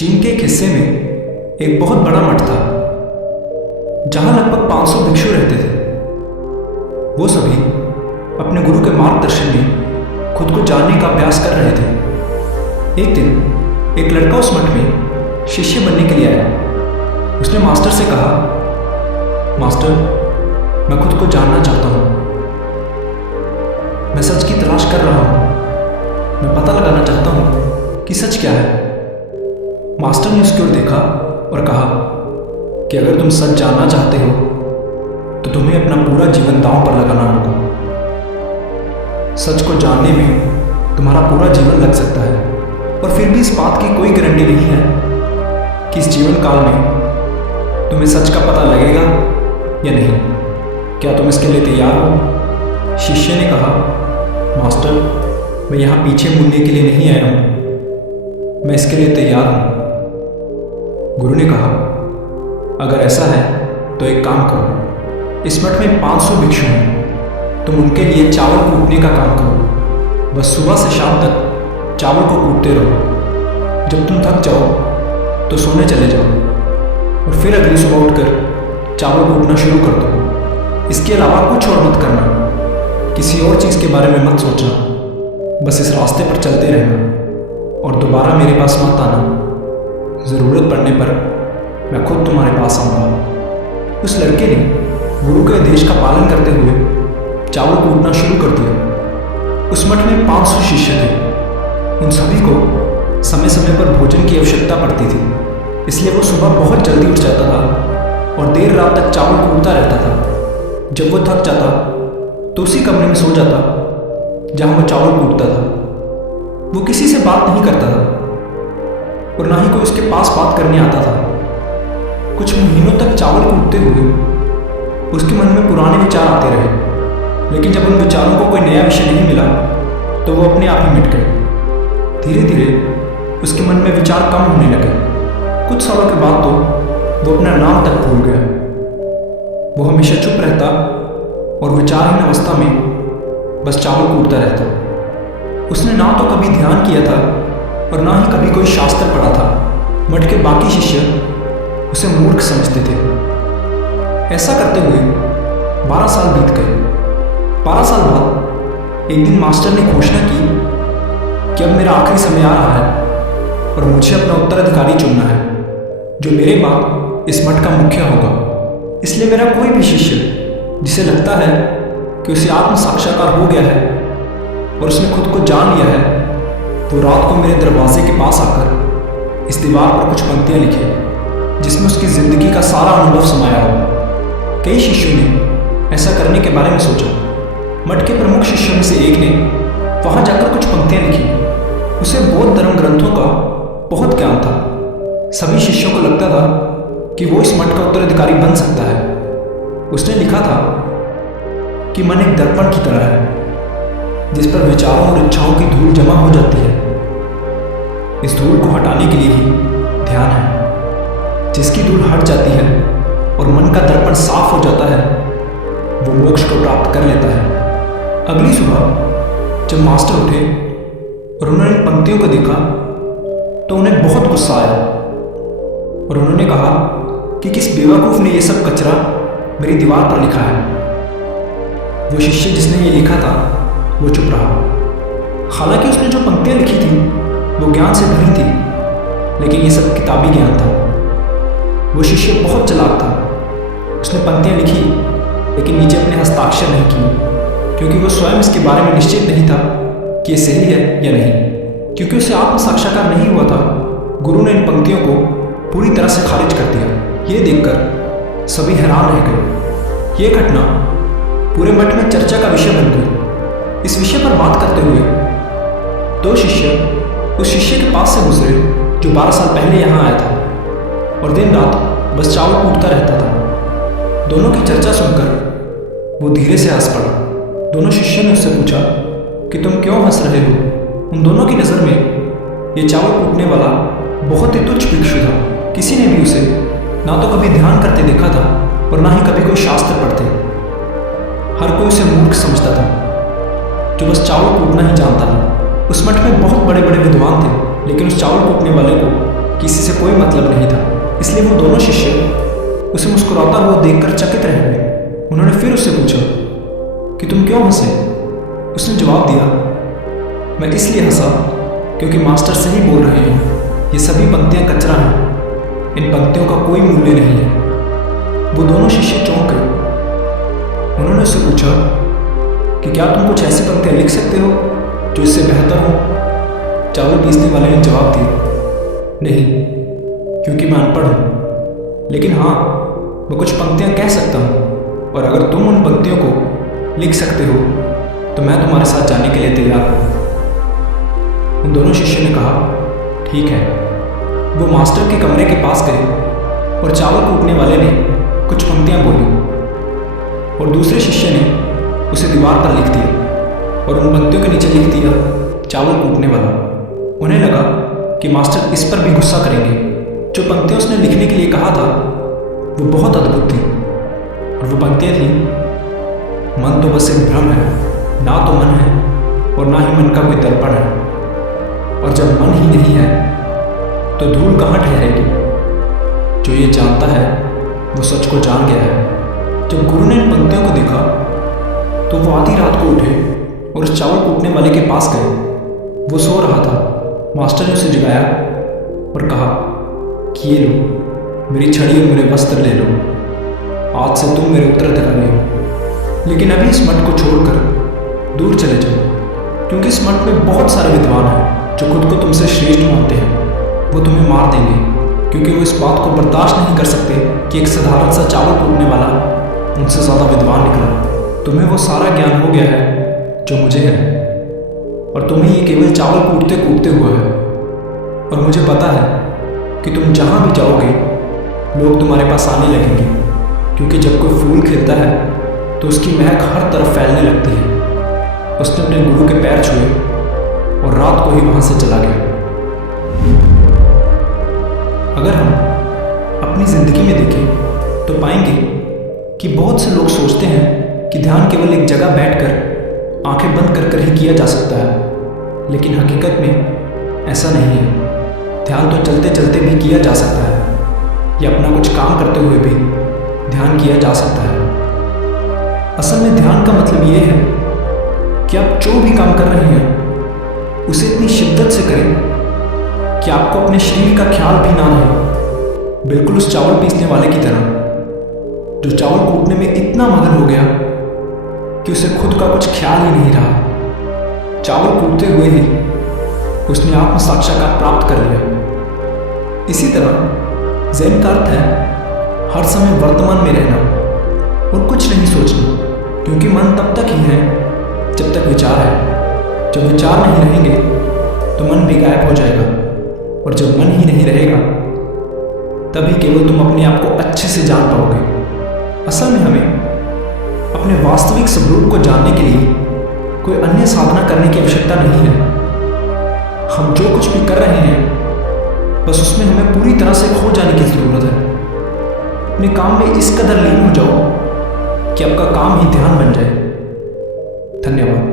चीन के एक हिस्से में एक बहुत बड़ा मठ था जहां लगभग 500 भिक्षु रहते थे। वो सभी अपने गुरु के मार्गदर्शन में खुद को जानने का अभ्यास कर रहे थे। एक दिन एक लड़का उस मठ में शिष्य बनने के लिए आया। उसने मास्टर से कहा, मास्टर, मैं खुद को जानना चाहता हूँ। मैं सच की तलाश कर रहा हूँ। मैं पता लगाना चाहता हूँ कि सच क्या है। मास्टर ने उसकी ओर देखा और कहा कि अगर तुम सच जानना चाहते हो तो तुम्हें अपना पूरा जीवन दांव पर लगाना होगा। सच को जानने में तुम्हारा पूरा जीवन लग सकता है और फिर भी इस बात की कोई गारंटी नहीं है कि इस जीवन काल में तुम्हें सच का पता लगेगा या नहीं। क्या तुम इसके लिए तैयार हो? शिष्य ने कहा, मास्टर, मैं यहाँ पीछे मुड़ने के लिए नहीं आया हूँ। मैं इसके लिए तैयार हूँ। गुरु ने कहा, अगर ऐसा है तो एक काम करो। इस मठ में 500 भिक्षु हैं। तुम उनके लिए चावल कूटने का काम करो। बस सुबह से शाम तक चावल को कूटते रहो। जब तुम थक जाओ तो सोने चले जाओ और फिर अगली सुबह उठकर चावल कूटना शुरू कर दो। इसके अलावा कुछ और मत करना। किसी और चीज़ के बारे में मत सोचना। बस इस रास्ते पर चलते रहना और दोबारा मेरे पास मत आना। ज़रूरत पड़ने पर मैं खुद तुम्हारे पास आऊँगा। उस लड़के ने गुरु के आदेश का पालन करते हुए चावल कूटना शुरू कर दिया। उस मठ में 500 शिष्य थे। उन सभी को समय समय पर भोजन की आवश्यकता पड़ती थी, इसलिए वो सुबह बहुत जल्दी उठ जाता था और देर रात तक चावल कूटता रहता था। जब वो थक जाता तो उसी कमरे में सो जाता जहाँ वो चावल कूटता था। वो किसी से बात नहीं करता था और ना ही कोई उसके पास बात करने आता था। कुछ महीनों तक चावल कूटते हुए उसके मन में पुराने विचार आते रहे, लेकिन जब उन विचारों को कोई नया विषय नहीं मिला तो वो अपने आप ही मिट गए। धीरे धीरे उसके मन में विचार कम होने लगे। कुछ सालों के बाद तो वो अपना नाम तक भूल गया। वो हमेशा चुप रहता और विचारहीन अवस्था में बस चावल कूटता रहता। उसने ना तो कभी ध्यान किया था और ना ही कभी कोई शास्त्र पढ़ा था। मठ के बाकी शिष्य उसे मूर्ख समझते थे। ऐसा करते हुए 12 साल बीत गए। 12 साल बाद एक दिन मास्टर ने घोषणा की कि अब मेरा आखिरी समय आ रहा है और मुझे अपना उत्तराधिकारी चुनना है जो मेरे बाद इस मठ का मुखिया होगा। इसलिए मेरा कोई भी शिष्य जिसे लगता है कि उसे आत्म साक्षात्कार हो गया है और उसने खुद को जान लिया है, वो रात को मेरे दरवाजे के पास आकर इस दीवार पर कुछ पंक्तियां लिखे जिसमें उसकी ज़िंदगी का सारा अनुभव समाया हो। कई शिष्यों ने ऐसा करने के बारे में सोचा। मठ के प्रमुख शिष्यों में से एक ने वहाँ जाकर कुछ पंक्तियां लिखी। उसे बौद्ध धर्म ग्रंथों का बहुत ज्ञान था। सभी शिष्यों को लगता था कि वो इस मठ का उत्तराधिकारी बन सकता है। उसने लिखा था कि मन एक दर्पण की तरह है जिस पर विचारों और इच्छाओं की धूल जमा हो जाती है। इस धूल को हटाने के लिए ही ध्यान है। जिसकी धूल हट जाती है और मन का दर्पण साफ हो जाता है, वो मोक्ष को प्राप्त कर लेता है। अगली सुबह जब मास्टर उठे और उन्होंने पंक्तियों को देखा तो उन्हें बहुत गुस्सा आया और उन्होंने कहा कि किस बेवकूफ़ ने ये सब कचरा मेरी दीवार पर लिखा है। वो शिष्य जिसने ये लिखा था वो चुप रहा। हालांकि उसने जो पंक्तियां लिखी थी वो ज्ञान से भरी थी, लेकिन ये सब किताबी ज्ञान था। वो शिष्य बहुत चालाक था। उसने पंक्तियां लिखी लेकिन नीचे अपने हस्ताक्षर नहीं किए, क्योंकि वो स्वयं इसके बारे में निश्चित नहीं था कि ये सही है या नहीं। क्योंकि उसे आत्म साक्षात्कार नहीं हुआ था, गुरु ने इन पंक्तियों को पूरी तरह से खारिज कर दिया। ये देखकर सभी हैरान रह गए। ये घटना पूरे मठ में चर्चा का विषय बन गई। इस विषय पर बात करते हुए 2 शिष्य उस शिष्य के पास से गुजरे जो 12 साल पहले यहाँ आया था और दिन रात बस चावल कूटता रहता था। दोनों की चर्चा सुनकर वो धीरे से हंस पड़ा। दोनों शिष्यों ने उससे पूछा कि तुम क्यों हंस रहे हो? उन दोनों की नज़र में ये चावल कूटने वाला बहुत ही तुच्छ भिक्षु था। किसी ने भी उसे ना तो कभी ध्यान करते देखा था और ना ही कभी कोई शास्त्र पढ़ते। हर कोई उसे मूर्ख समझता था जो बस चावल कूटना ही जानता था। उस मठ में बहुत बड़े बड़े विद्वान थे, लेकिन उस चावल कूटने वाले को किसी से कोई मतलब नहीं था, इसलिए वो दोनों शिष्य उसे मुस्कुराता हुआ देखकर चकित रह गए। उन्होंने फिर उससे पूछा कि तुम क्यों हंसे? उसने जवाब दिया, मैं इसलिए हंसा क्योंकि मास्टर सही बोल रहे हैं, ये सभी पंक्तियां कचरा हैं, इन पंक्तियों का कोई मूल्य नहीं है। वो दोनों शिष्य चौंक गए। उन्होंने उससे पूछा कि क्या तुम कुछ ऐसी पंक्तियां लिख सकते हो जो इससे बेहतर हो? चावल पीसने वाले ने जवाब दिया, नहीं, क्योंकि मैं अनपढ़ हूँ, लेकिन हाँ, मैं कुछ पंक्तियां कह सकता हूँ, और अगर तुम उन पंक्तियों को लिख सकते हो तो मैं तुम्हारे साथ जाने के लिए तैयार हूँ। उन दोनों शिष्यों ने कहा, ठीक है। वो मास्टर के कमरे के पास गए और चावल कूटने वाले ने कुछ पंक्तियां बोली और दूसरे शिष्य ने उसे दीवार पर लिख दिया और उन पंक्तियों के नीचे लिख दिया, चावल कूटने वाला। उन्हें लगा कि मास्टर इस पर भी गुस्सा करेंगे। जो पंक्तियां उसने लिखने के लिए कहा था वो बहुत अद्भुत थी, और वो पंक्तियां थी, मन तो बस एक भ्रम है, ना तो मन है और ना ही मन का कोई दर्पण है, और जब मन ही नहीं है तो धूल कहाँ ठहरेगी। जो ये जानता है वो सच को जान गया है। जब गुरु ने इन पंक्तियों को देखा तो वो आधी रात को उठे और उस चावल कूटने वाले के पास गए। वो सो रहा था। मास्टर ने उसे जगाया और कहा कि ये लो, मेरी छड़ी और मेरे वस्त्र ले लो, आज से तुम मेरे उत्तराधिकारी हो। लेकिन अभी इस मठ को छोड़कर दूर चले जाओ, क्योंकि इस मठ में बहुत सारे विद्वान हैं जो खुद को तुमसे श्रेष्ठ मानते हैं। वो तुम्हें मार देंगे, क्योंकि वो इस बात को बर्दाश्त नहीं कर सकते कि एक साधारण सा चावल कूटने वाला उनसे ज़्यादा विद्वान निकला। तुम्हें वो सारा ज्ञान हो गया है जो मुझे है, और तुम्हें ये केवल चावल कूटते कूटते हुआ है। और मुझे पता है कि तुम जहाँ भी जाओगे लोग तुम्हारे पास आने लगेंगे, क्योंकि जब कोई फूल खिलता है तो उसकी महक हर तरफ फैलने लगती है। उसने अपने गुरु के पैर छुए और रात को ही वहाँ से चला गया। अगर हम अपनी ज़िंदगी में देखें तो पाएंगे कि बहुत से लोग सोचते हैं कि ध्यान केवल एक जगह बैठकर आंखें बंद कर ही किया जा सकता है, लेकिन हकीकत में ऐसा नहीं है। ध्यान तो चलते चलते भी किया जा सकता है, या अपना कुछ काम करते हुए भी ध्यान किया जा सकता है। असल में ध्यान का मतलब ये है कि आप जो भी काम कर रहे हैं उसे इतनी शिद्दत से करें कि आपको अपने शरीर का ख्याल भी ना रहे। बिल्कुल उस चावल पीसने वाले की तरह, जो चावल कूटने में इतना मगन हो गया कि उसे खुद का कुछ ख्याल ही नहीं रहा। चावल कूटते हुए ही उसने आत्म साक्षात्कार प्राप्त कर लिया। इसी तरह ज़ेन का अर्थ है हर समय वर्तमान में रहना और कुछ नहीं सोचना, क्योंकि मन तब तक ही है जब तक विचार है। जब विचार नहीं रहेंगे तो मन भी गायब हो जाएगा, और जब मन ही नहीं रहेगा तभी केवल तुम अपने आप को अच्छे से जान पाओगे। असल में हमें अपने वास्तविक स्वरूप को जानने के लिए कोई अन्य साधना करने की आवश्यकता नहीं है। हम जो कुछ भी कर रहे हैं बस उसमें हमें पूरी तरह से खो जाने की ज़रूरत है। अपने काम में इस कदर लीन हो जाओ कि आपका काम ही ध्यान बन जाए। धन्यवाद।